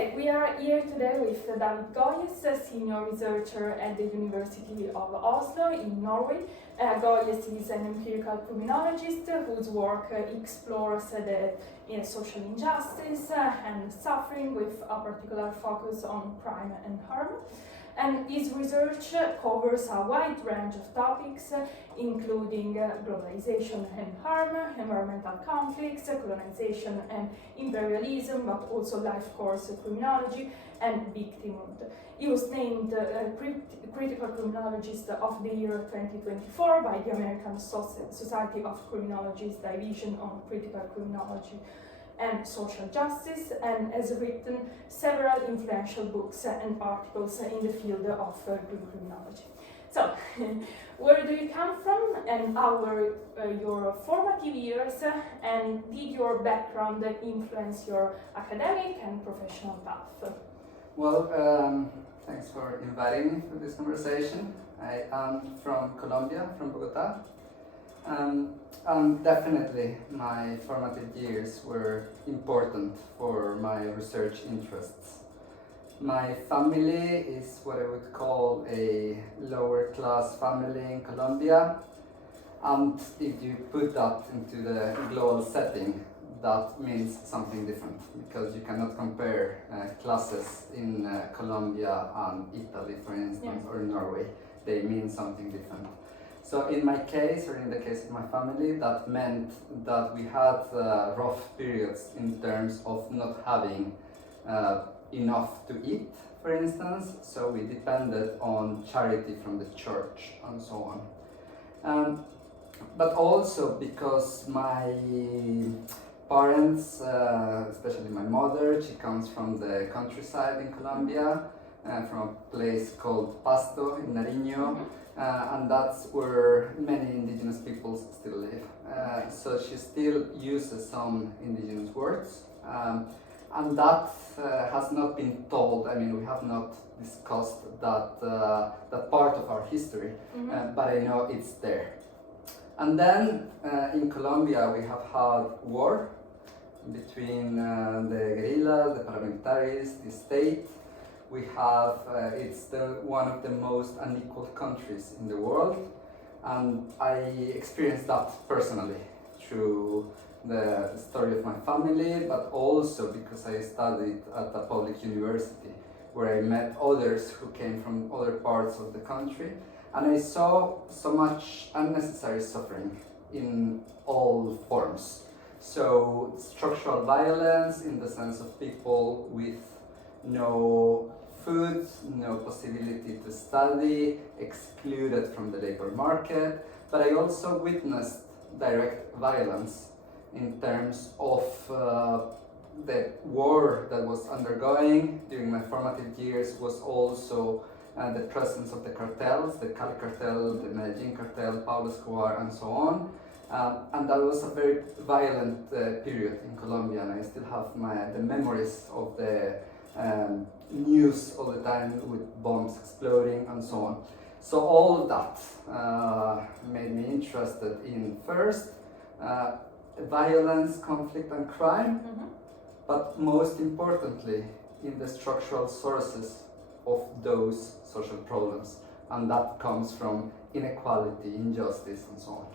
Okay, we are here today with David Goyes, a senior researcher at the University of Oslo in Norway. Goyes is an empirical criminologist whose work explores the social injustice and suffering with a particular focus on crime and harm. And his research covers a wide range of topics, including globalization and harm, environmental conflicts, colonization and imperialism, but also life course criminology and victimhood. He was named Critical Criminologist of the Year 2024 by the American Society of Criminology's Division on Critical Criminology and Social Justice, and has written several influential books and articles in the field of criminology. So, where do you come from, and how were your formative years, and did your background influence your academic and professional path? Well, thanks for inviting me for this conversation. I am from Colombia, from Bogota. And definitely my formative years were important for my research interests. My family is what I would call a lower class family in Colombia, and if you put that into the global setting, that means something different, because you cannot compare classes in Colombia and Italy, for instance, or Norway. They mean something different. So in my case, or in the case of my family, that meant that we had rough periods in terms of not having enough to eat, for instance, so we depended on charity from the church and so on. But also because my parents, especially my mother, she comes from the countryside in Colombia, from a place called Pasto in Nariño. And that's where many indigenous peoples still live. So she still uses some indigenous words. And that has not been told. I mean, we have not discussed that part of our history, but I know it's there. And then in Colombia, we have had war between the guerrillas, the paramilitaries, the state. We have, it's one of the most unequal countries in the world, and I experienced that personally through the story of my family, but also because I studied at a public university where I met others who came from other parts of the country, and I saw so much unnecessary suffering in all forms. So structural violence in the sense of people with no food, no possibility to study, excluded from the labor market, but I also witnessed direct violence in terms of the war that was undergoing during my formative years. Was also the presence of the cartels, the Cali cartel, the Medellin cartel, Pablo Escobar, and so on. And that was a very violent period in Colombia, and I still have the memories of the news all the time with bombs exploding and so on. So all of that made me interested in first violence, conflict and crime, but most importantly in the structural sources of those social problems, and that comes from inequality, injustice and so on.